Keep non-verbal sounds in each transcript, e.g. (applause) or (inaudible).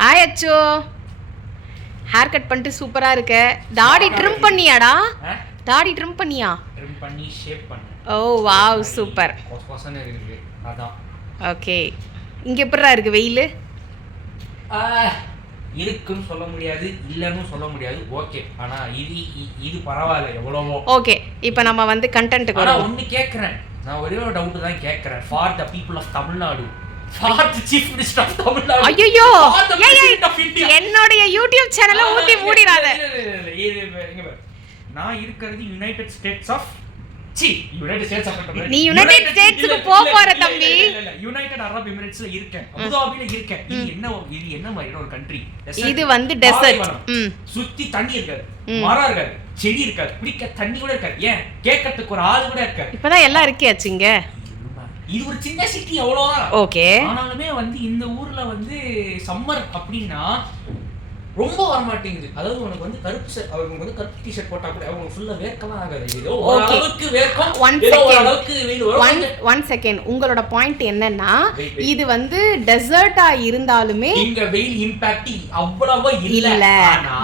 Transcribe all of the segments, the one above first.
Hi அச்சோ hair cut பண்ணிட்டு சூப்பராக இருக்க. தாடி ட்ரிம் பண்ணியாடா? தாடி ட்ரிம் பண்ணியா? ட்ரிம் பண்ணி ஷேப் பண்ணேன். ஓ வாவ் சூப்பர் அதான். ஓகே இங்கே எப்படிடா இருக்கு வெயில்? இருக்குன்னு சொல்ல முடியாது இல்லைன்னு சொல்ல முடியாது. ஓகே ஆனா இது இது பரவாயில்ல எவ்வளவோ. ஓகே இப்போ நம்ம வந்து கண்டென்ட்டுக்கு ஒண்ணு கேக்குறேன். நான் ஒரே ஒரு டவுட் தான் கேக்குறேன். For the people of Tamil Nadu ஐயோ. என்னுடைய யூடியூப் சேனலை ஊத்தி மூடிடாத. நான் இருக்கிறது யுனைடெட் ஸ்டேட்ஸ் ஆஃப் சி யுனைடெட் ஸ்டேட்ஸ் ஆஃப் நீ United Statesக்கு போ போற தம்பி. யுனைடெட் அரப் எமிரேட்ஸ்ல இருக்கேன். அபுதாபில இருக்கேன். இது என்ன இது என்ன மாதிரியான ஒரு கண்ட்ரி இது வந்து. ம். சுத்தி தண்ணி இருக்காது. மரம் இருக்காது. செடி இருக்காது. குடிக்க தண்ணி கூட இருக்காது. ஏன்? கேட்கறதுக்கு ஒரு ஆள் கூட இருக்காது. இப்பதான் எல்லாம் இருக்கியாச்சு இங்க? இது ஒரு சின்ன சிட்டி அவ்வளவுதான். ஓகே ஆனாலுமே வந்து இந்த ஊர்ல வந்து சம்மர் அப்படின்னா ரொம்ப வரமாட்டேங்குது. அதாவது உனக்கு வந்து கருப்பு ஷர்ட் அவங்களுக்கு வந்து கருப்பு டி ஷர்ட் போட்டா கூட அவங்க ஃபுல்லா வேர்க்கலாம் ஆகாது. ஏதோ. ஓரளவுக்கு வேர்க்கும். வெயில் வரும். ஒன் ஒன் செகண்ட் உங்களோட பாயிண்ட் என்னன்னா. இது வந்து டெசர்ட்டா இருந்தாலுமே இங்க வெயில் இம்பாக்ட் அவ்வளவா இல்ல. ஆனா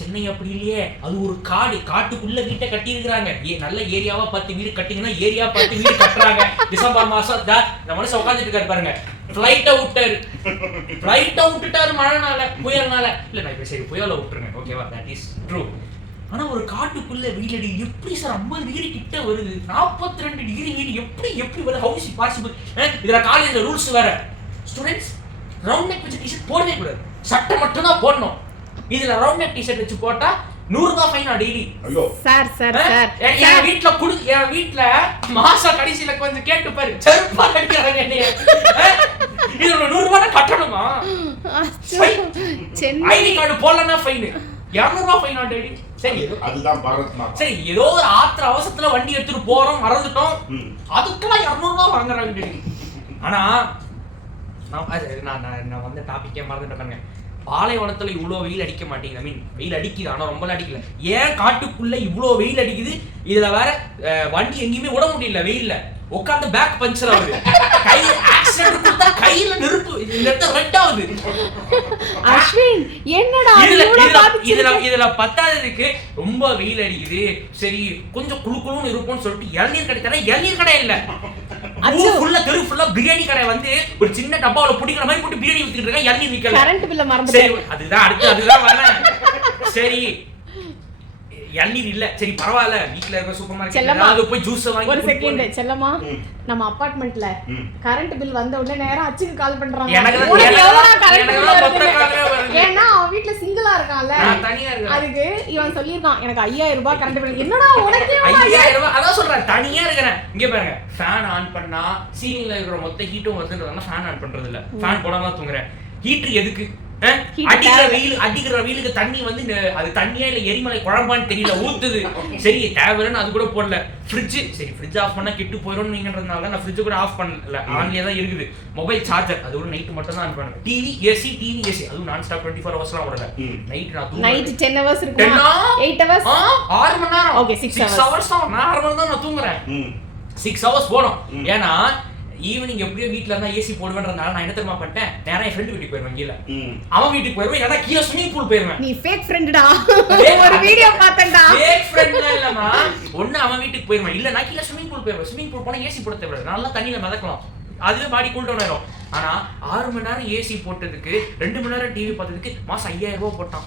சென்னை அப்படி இல்லையே. அது ஒரு காடு. காட்டுக்குள்ள வீட்டை கட்டி இருக்கிறாங்க நல்ல ஏரியாவா பார்த்து வீடு கட்டிங்கன்னா ஏரியா பார்த்து வீடு கட்டுறாங்க. டிசம்பர் மாசம் இந்த மனுஷன் உட்காந்துட்டு இருக்காரு பாருங்க. ஃப்ளைட்டை விட்டாரு ஃப்ளைட்டை விட்டுட்டாரு மழைனால புயல்னால. இல்லை நான் இப்போ சரி புயலை விட்டுருங்க ஓகேவா தட் இஸ் ட்ரூ ஆனா ஒரு காட்டுக்குள்ள வீடடி எப்படி சார் ஐம்பது டிகிரி கிட்ட வருது? நாற்பத்தி ரெண்டு டிகிரி வீடு எப்படி எப்படி வருது ஹவுஸ் பாசிபிள் இதில் காலேஜ்ல ரூல்ஸ் வேற. ஸ்டூடெண்ட்ஸ் ரவுண்ட் நெக் வச்சு டிஷர்ட் போடவே கூடாது. சட்டை மட்டும் தான் போடணும். இதில் ரவுண்ட் நெக் டிஷர்ட் வச்சு போட்டால் நூறு ரூபாய் ஃபைனா டெய்லி ஐயோ. சார் சார் சார் என் வீட்ல குடு என் வீட்ல மாச கடைசியில கொஞ்சம் கேட்டு பாரு செருப்பா அடிக்கிறாங்க என்னைய. அஹ், இது ஒரு நூறு ரூபாய் கட்டணுமா? சென்னை. ஐடி கார்டு போடலன்னா ஃபைன் இருநூறு ரூபாய் ஃபைனா டெய்லி சரி அதுதான் பாரத் மாதா. சரி ஏதோ ஒரு ஆத்திர அவசரத்துல வண்டி எடுத்துட்டு போறோம் மறந்துட்டோம். அதுக்கெல்லாம் இரநூறுவா வாங்குறாங்க டெய்லி ஆனா நான் நான் வந்த டாபிக்கே மறந்துட்டேங்க பாலைவனத்துல இவ்வளோ வெயில் அடிக்க மாட்டேங்குது. ஐ மீன் வெயில் அடிக்குது. ஆனா ரொம்ப அடிக்கல. ஏன் காட்டுக்குள்ள இவ்வளோ வெயில் அடிக்குது? இதுல வேற வண்டி எங்கேயுமே விட முடியல வெயில்ல. உட்காந்து பேக் பஞ்சர் ஆகுது. கை ஆக்சிடென்ட் கொடுத்தா கையில நெருப்பு. இந்த இடத்துல ரெட் ஆகுது. அஸ்வின் என்னடா இதுல இதுல இதுல பத்தாததுக்கு ரொம்ப வெயில் அடிக்குது. சரி கொஞ்சம் குளு குளுன்னு இருக்கும்னு சொல்லிட்டு இளநீர் கடை தரேன் இளநீர் கடை இல்ல. அச்சோ. ஃபுல்லா தெரு ஃபுல்லா பிரியாணி கடை வந்து ஒரு சின்ன டப்பாவுல பிடிக்கிற மாதிரி போட்டு பிரியாணி வித்துட்டு இருக்காங்க இளநீர் விக்கல கரண்ட் பில்ல சரி மறந்துட்டேன் அதுதான் அடுத்து அதுதான் வரேன். சரி இளநீர் இல்ல. சரி பரவாயில்ல. வீட்ல இருக்க சூப்பர் மார்க்கெட் போய் ஜூஸ் வாங்கி ஒரு. செகண்ட் செல்லமா. நம்ம அபார்ட்மெண்ட்ல. கரண்ட் பில் வந்த உடனே நேரா அச்சுக்கு கால் பண்றாங்க. ஏன்னா அவன் வீட்ல சிங்கிளா இருக்கான்ல. நான் தனியா இருக்கேன். அதுக்கு இவன் சொல்லியிருக்கான் எனக்கு ஐயாயிரம் ரூபாய் கரண்ட் பில் என்னடா உனக்கே ஐயாயிரம் ரூபாய்? அதான் சொல்றேன் தனியா இருக்கிறேன் இங்க பாருங்க ஃபேன் ஆன் பண்ணா சீலிங்ல இருக்கிற மொத்த ஹீட்டும் வருதுன்றதுனால ஃபேன் ஆன் பண்றது இல்ல ஃபேன் போடாம தூங்குறேன். ஹீட்டர் எதுக்கு? அடிக்கிற. வெயில் அடிக்கிற வெயிலுக்கு தண்ணி வந்து அது தண்ணியா இல்ல எரிமலை குழம்பான்னு தெரியல ஊத்துது. சரி தேவைன்னு அது கூட போடல. ஃப்ரிட்ஜ் சரி ஃப்ரிட்ஜ் ஆஃப் பண்ணா கெட்டு போயிடும் நீங்கன்றதுனால தான் நான் ஃப்ரிட்ஜ் கூட ஆஃப் பண்ணல. ஆன்லயே தான் இருக்குது. மொபைல் சார்ஜர் அது கூட நைட் மட்டும் தான் ஆன் பண்ணுவேன் டிவி ஏசி டிவி ஏசி அதுவும் நான் ஸ்டாப் டுவெண்ட்டி ஃபோர் ஹவர்ஸ்லாம் ஓடல. நைட் நான் நைட் தூங்குறேன் டென் ஹவர்ஸ் Ten இருக்குமா ஆ? எயிட் ஹவர்ஸ் ஆ, ஆறு மணி நேரம். Six hours. hours தான் நான் மணி நேரம் நான் தூங்குறேன். ம். சிக்ஸ் ஹவர்ஸ் போடும். ஏன்னா ஈவினிங் எப்படியோ வீட்ல இருந்தா ஏசி போடுவேன்றதுனால நான் என்ன தெரியுமா பண்ணிட்டேன்? நேரா என் ஃப்ரெண்டு வீட்டுக்கு போயிருவேன் கீழே. அவன் வீட்டுக்கு போயிருவேன் ஏன்னா கீழே ஸ்விமிங் பூல் போயிருவேன். நீ ஃபேக் ஃப்ரெண்டுடா ஒரு வீடியோ பார்த்தேன்டா. Fake friend எல்லாம் இல்லம்மா. ஒண்ணு அவன் வீட்டுக்கு போயிருவேன். இல்ல நான் கீழே ஸ்விமிங் பூல் போயிருவேன். ஸ்விமிங் பூல் போனா ஏசி போட தேவை நல்லா தண்ணியில மிதக்கலாம். அதுவே பாடி கூல் டவுன் ஆயிரும். ஆனா ஆறு மணி நேரம் ஏசி போட்டதுக்கு ரெண்டு மணி நேரம் டிவி பார்த்ததுக்கு மாசம் ஐயாயிரம் ரூபாய் போட்டான்.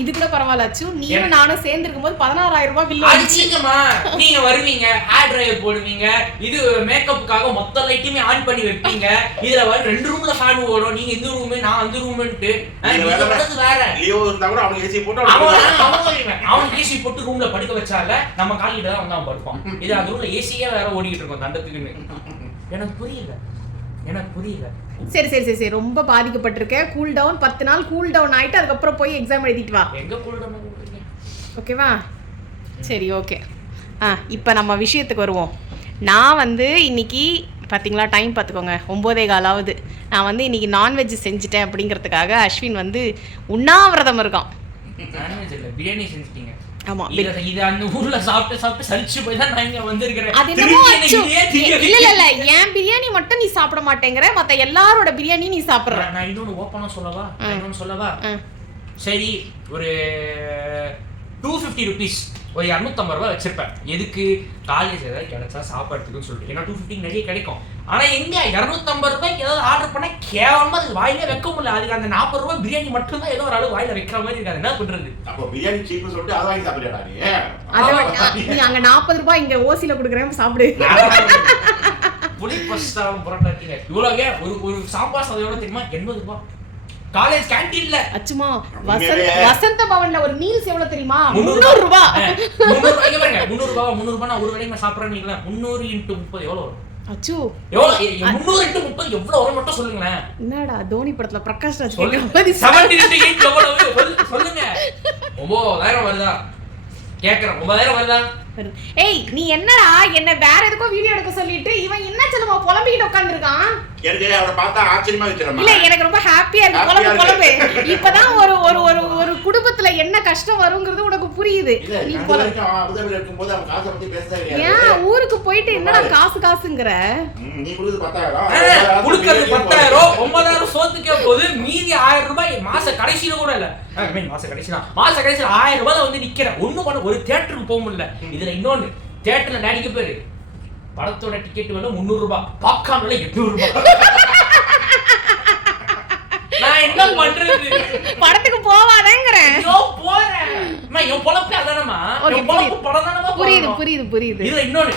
இது கூட பரவாயில்ல அச்சு. நீயும் நானும் சேர்ந்து இருக்கும்போது பதினாறாயிரம் ரூபாய் பில் அடிச்சீங்கம்மா. நீங்க வருவீங்க ஹேர் ட்ரையர் போடுவீங்க இது மேக்கப்புக்காக மொத்த லைட்டுமே ஆன் பண்ணி வைப்பீங்க. இதுல வர ரெண்டு ரூம்ல ஃபேன் ஓடும் நீங்க இந்த ரூம் நான் அந்த ரூம்ன்ட்டு வேற லியோ இருந்தா கூட அவங்க ஏசி போட்டு அவங்க ஏசி போட்டு ரூம்ல படுக்க வச்சால நம்ம காலையில தான் வந்து அவன் படுப்பான். இது அந்த ரூம்ல ஏசியே வேற ஓடிக்கிட்டு இருக்கும் தண்டத்துக்குன்னு. எனக்கு புரியல. எனக்கு புரியல. சரி சரி சரி சரி ரொம்ப பாதிக்கப்பட்டிருக்க. கூல் டவுன் பத்து நாள் கூல் டவுன் ஆயிட்டு அதுக்கப்புறம் போய் எக்ஸாம் எழுதிட்டு வா. எங்க கூல்டவுன் பண்றீங்க ஓகேவா சரி ஓகே ஆ இப்போ நம்ம விஷயத்துக்கு வருவோம். நான் வந்து இன்னைக்கு பார்த்தீங்களா டைம் பார்த்துக்கோங்க ஒம்போதே காலாவது. நான் வந்து இன்னைக்கு நான்வெஜ் செஞ்சுட்டேன் அப்படிங்கிறதுக்காக அஸ்வின் வந்து உண்ணாவிரதம் இருக்கான். பிரியாணி செஞ்சுட்டீங்க. ஆமா. இத இத அந்த ஊர்ல சாப்பிட்டு சாப்பிட்டு சலிச்சு போய் தான் நான் இங்க வந்திருக்கிறேன். அது இல்ல இல்ல இல்ல. என் பிரியாணி மட்டும் நீ சாப்பிட மாட்டேங்கிற. மத்த எல்லாரோட பிரியாணி நீ சாப்பிடுற. நான் இன்னொன்னு ஓப்பனா சொல்லவா. இன்னொன்னு சொல்லவா. சரி ஒரு டூ ஃபிஃப்டி ருபீஸ் ஒரு இரநூத்தம்பது ரூபா வச்சிருப்பேன். எதுக்கு? காலேஜ் ஏதாவது கிடைச்சா சாப்பாடுறதுக்குன்னு சொல்லிட்டு. ஏன்னா டூ ஃபிஃப்டி நிறைய கிடைக்கும். ஆனா எங்க இரநூத்தம்பது ரூபாய்க்கு ஏதாவது ஆர்டர் பண்ணா கேவலமா அது வாயிலே வைக்க முடியல. அதுக்கு அந்த நாற்பது ரூபாய் பிரியாணி மட்டும் தான் ஏதோ ஒரு அளவு வாயில வைக்கிற மாதிரி இருக்காது. என்ன பண்றது? அப்போ பிரியாணி சீப்பு சொல்லிட்டு அதை வாங்கி சாப்பிடுறியாடா நீ? அங்க நாற்பது ரூபாய் இங்க ஓசில குடுக்குறேன் சாப்பிடு. புளி பஸ்தாவும் புரோட்டா இவ்வளவு ஒரு ஒரு சாம்பார் சாதம் எவ்வளவு தெரியுமா? எண்பது ரூபாய். காலேஜ் கேண்டீன்ல அச்சுமா? வசந்த் வசந்த பவன்ல ஒரு மீல்ஸ் எவ்வளவு தெரியுமா? முந்நூறு ரூபாய் முந்நூறு ரூபாய் பாருங்க. முந்நூறு ரூபாய் முந்நூறு ரூபாய் ஒரு வேலைக்கு நான் சாப்பிட்றேன்னு வைங்களேன். முந்நூறு இன்ட்டு முப்பது எவ்வளவு வரும்? அச்சு. முந்நூறு இன்ட்டு முப்பது எவ்வளவு வரும் மட்டும் சொல்லுங்களேன். என்னடா தோனி படத்துல பிரகாஷ் ராஜ் சொல்லுங்க. ஒன்பதாயிரம் வருதா? கேக்குறேன். ஒன்பதாயிரம் வருதா? ஏய் நீ என்னடா என்ன வேற எதுக்கோ வீடியோ எடுக்க சொல்லிட்டு இவன் என்ன சொல்லுமா புலம்பிக்கிட்டு உட்காந்துருக்கான் எனக்கு அவரை பார்த்தா ஆச்சரியமா இல்ல எனக்கு ரொம்ப ஹாப்பியா இருக்கு. Happy-ஆ புலம்பு புலம்பு. இருக்கு. இப்பதான் ஒரு ஒரு ஒரு ஒரு குடும்பத்துல என்ன கஷ்டம் வருங்கிறது உனக்கு புரியுது. நீ ஏன் ஊருக்கு போயிட்டு என்னடா காசு காசுங்கிற? நீ கொடுக்குறது பத்தாயிரம் ஒன்பதாயிரம் சோத்துக்கே போது மீதி ஆயிரம் ரூபாய் மாச கடைசியில கூட இல்ல. மாச கடைசினா மாச கடைசியில ஆயிரம் ரூபாய் வந்து நிக்கிறேன். ஒண்ணு பண்ண ஒரு தியேட்டருக்கு போக முடியல. இதுல இன்னொன்னு தியேட்டர்ல நடிக்க பேரு. படத்தோட டிக்கெட் விலை முந்நூறு ரூபாய் பாப்கார்ன் விலை எட்நூறு ரூபாய் நான் என்ன பண்றது? படத்துக்கு போவாதேங்கிறேன். ஐயோ போறேன். என் பொழப்பே அதானம்மா. Okay, என் பொழப்பு புரியுது. படம் தானமா புரியுது புரியுது புரியுது. இதுல இன்னொன்னு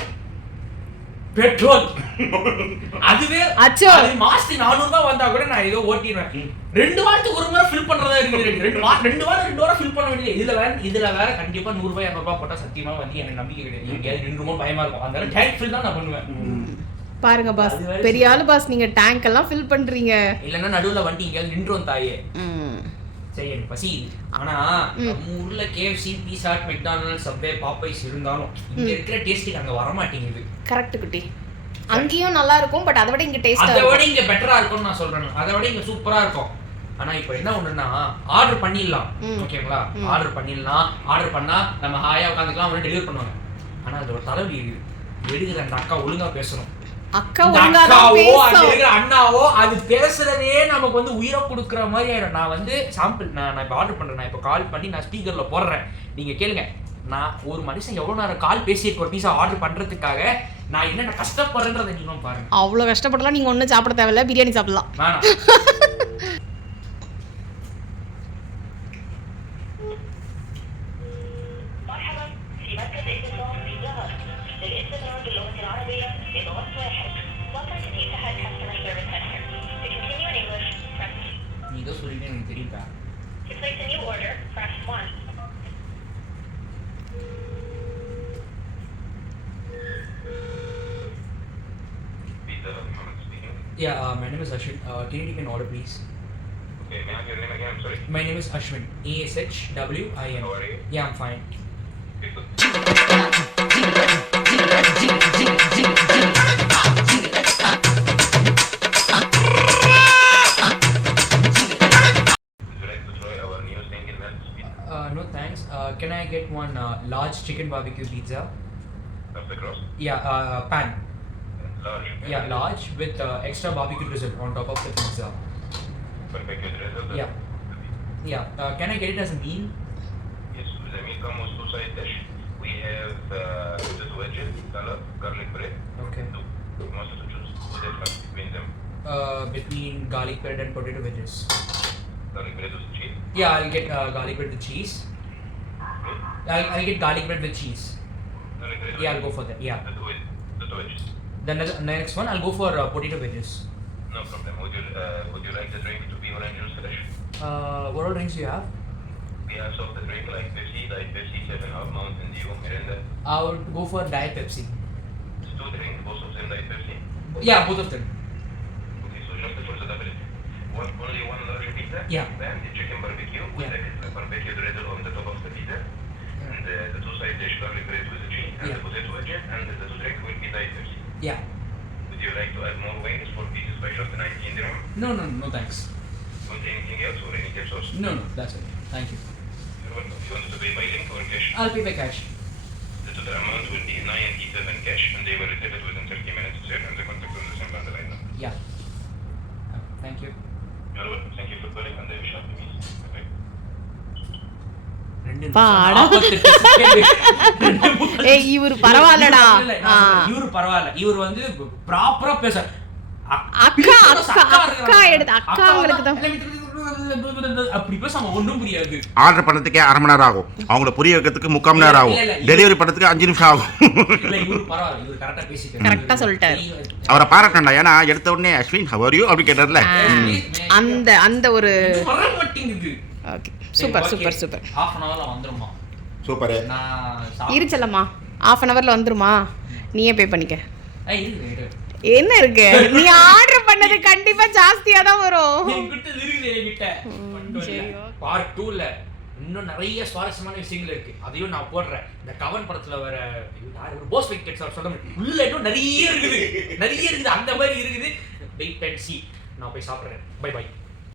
பெட்ரோல். (laughs) அதுவே அச்சோ. அது மாசத்துக்கு நானூறு ரூபாய் வந்தா கூட நான் ஏதோ ஓட்டிடுவேன். ரெண்டு வாரத்துக்கு ஒரு முறை ஃபில் பண்றதா இருக்குது ரெண்டு- ரெண்டு வாரம் ரெண்டு வாரம் ரெண்டு வாரம் ஃபில் பண்ண வேண்டியது. இதுல வேற இதுல வேற கண்டிப்பா நூறு ரூபாய் இரநூறு ரூபாய் போட்டா சத்தியமா வந்து எனக்கு நம்பிக்கை கிடையாது. எங்கேயாவது நின்றுமோ பயமா இருக்கும். அதனால டேங்க் ஃபில் தான் நான் பண்ணுவேன். பாருங்க பாஸ். பெரிய ஆளு பாஸ். நீங்க டேங்க் எல்லாம் ஃபில் பண்றீங்க. இல்லைன்னா நடுவுல வண்டி எங்கேயாவது நின்றும் தாயே. சரி எனக்கு பசி. ஆனா. நம்ம ஊர்ல KFC pizza McDonald's Subway Popeyes இருந்தாலும் இங்க இருக்கிற டேஸ்ட்டுக்கு அங்க வர மாட்டேங்குது கரெக்ட் குட்டி அங்கேயும் நல்லா இருக்கும் பட் அதை விட இங்க டேஸ்டா அதை விட இங்க பெட்டரா இருக்கும்னு நான் சொல்றேன். அதை விட இங்க சூப்பரா இருக்கும். ஆனா இப்போ என்ன ஒண்ணுன்னா ஆர்டர் பண்ணிடலாம். ஓகேங்களா. ஆர்டர் பண்ணிடலாம். ஆர்டர் பண்ணா நம்ம ஹாயா உட்காந்துக்கலாம் அவங்க டெலிவரி பண்ணுவாங்க. ஆனா அது ஒரு தலைவலி இருக்குது அந்த அக்கா ஒழுங்கா பேசணும். அக்கா அக்காவோ அங்க இருக்கிற அண்ணாவோ அது பேசுறதே நமக்கு வந்து உயிரை கொடுக்குற மாதிரி ஆயிடும் நான் வந்து சாம்பிள் நான் நான் இப்போ ஆர்டர் பண்றேன். நான் இப்போ கால் பண்ணி நான் ஸ்பீக்கர்ல போடுறேன். நீங்க கேளுங்க. நான் ஒரு மனுஷன் எவ்வளவு நேரம் கால் பேசியிருக்க ஒரு பீஸா ஆர்டர் பண்றதுக்காக? நான் என்னென்ன கஷ்டப்படுறேன்றதை நீங்களும் பாருங்க. அவ்வளவு கஷ்டப்படலாம் நீங்க ஒண்ணும் சாப்பிட தேவையில்ல. பிரியாணி சாப்பிடலாம். (laughs) ஏதோ சொல்லிட்டு எனக்கு தெரியுதா To place a new order, press 1. Pizza Hut, Mohammed speaking. Yeah, uh, my name is Ashwin. Uh, can you take an order, please? Okay, may I have your name again? I'm sorry. My name is Ashwin. A S H W I N. How are you? Yeah, I'm fine. Pizza. I get one uh, large chicken barbecue pizza? of the cross? Yeah, uh, pan. Large. Yeah, large with uh, extra barbecue drizzle on top of the pizza. Barbecue drizzle. Yeah. Yeah. Uh, can I get it as a meal? Yes, the meal comes with two side dish. We have uh, the wedges, salad, garlic bread. Okay. Two. You want to choose what is left between them? Uh, between garlic bread and potato wedges. Garlic bread with cheese. Yeah, I'll get uh, garlic bread with cheese. I'll, I'll get garlic bread with cheese. Yeah, I'll go for that. Yeah. The two. The two. Then the next one, I'll go for uh, potato wedges. No problem. Would you uh, would you like the drink to be orange juice fresh? Uh, what all drinks do you have? We have soft drink like Pepsi, like Pepsi, Seven Up, Mountain Dew, Mirinda. I would go for Diet Pepsi. It's two drinks, both of them like Pepsi. Yeah, both of them. Okay, so just for the double. One only one large pizza. Yeah. Then the chicken barbecue with Yeah. the barbecue drizzle on the top of the pizza. And uh, the two side dish garlic bread with the cheese and Yeah. the potato wedges and the two drink will be Diet Pepsi. Yeah. Would you like to add more wings for pieces by just 19 dirham? No, no, no, thanks. Want anything else or any tips or No, no, that's it. Thank you. You're You want to pay by link or cash? I'll pay by cash. The total amount will be 97 cash and they will receive it within 30 minutes, sir, and the contact on the same bundle item. Yeah. Uh, Thank you. You're welcome. Thank you for calling and I wish you happy meals. Bye. இவரு பரவாயில்லடா. இவரு பரவாயில்ல. இவர் வந்து ப்ராப்பரா பேச அக்கா, அக்கா, அக்கா எடுத்து- அக்கா அவங்களுக்கு தான். அப்படி பேசாம ஒண்ணும் புரியாது. ஆர்டர் பண்ணதுக்கே அரை மணி நேரம் ஆகும். அவங்கள புரிய வைக்கிறதுக்கு முக்கால் மணி நேரம் ஆகும். டெலிவரி பண்ணதுக்கு அஞ்சு நிமிஷம் ஆகும். கரெக்டா சொல்லிட்டாரு. அவரை பாராட்டண்டா ஏன்னா எடுத்த உடனே அஸ்வின் ஹவர் யூ அப்படி கேட்டார்ல. அந்த அந்த ஒரு okay super super super. Half an ஹவர்ல வந்துருமா? சூப்பரு. நான் இருச்சலம்மா ஹாஃப் அன் ஹவர்ல வந்துருமா? நீயே பே பண்ணிக்க. ஏய், இரு, இரு. என்ன இருக்கு? நீ ஆர்டர் பண்ணது கண்டிப்பா ஜாஸ்தியா தான் வரும். சரி. பார்ட் டூல இன்னும் நிறைய சுவாரஸ்யமான விஷயங்கள் இருக்கு. அதையும் நான் போடுறேன். இந்த கவன் படத்துல வர யார்? ஒரு போஸ் வெயிட் சொல்ல முடியும் உள்ள இன்னும் நிறைய இருக்குது. நிறைய இருக்குது. அந்த மாதிரி இருக்குது. வெயிட் அண்ட் சி நான் போய் சாப்பிடுறேன். By by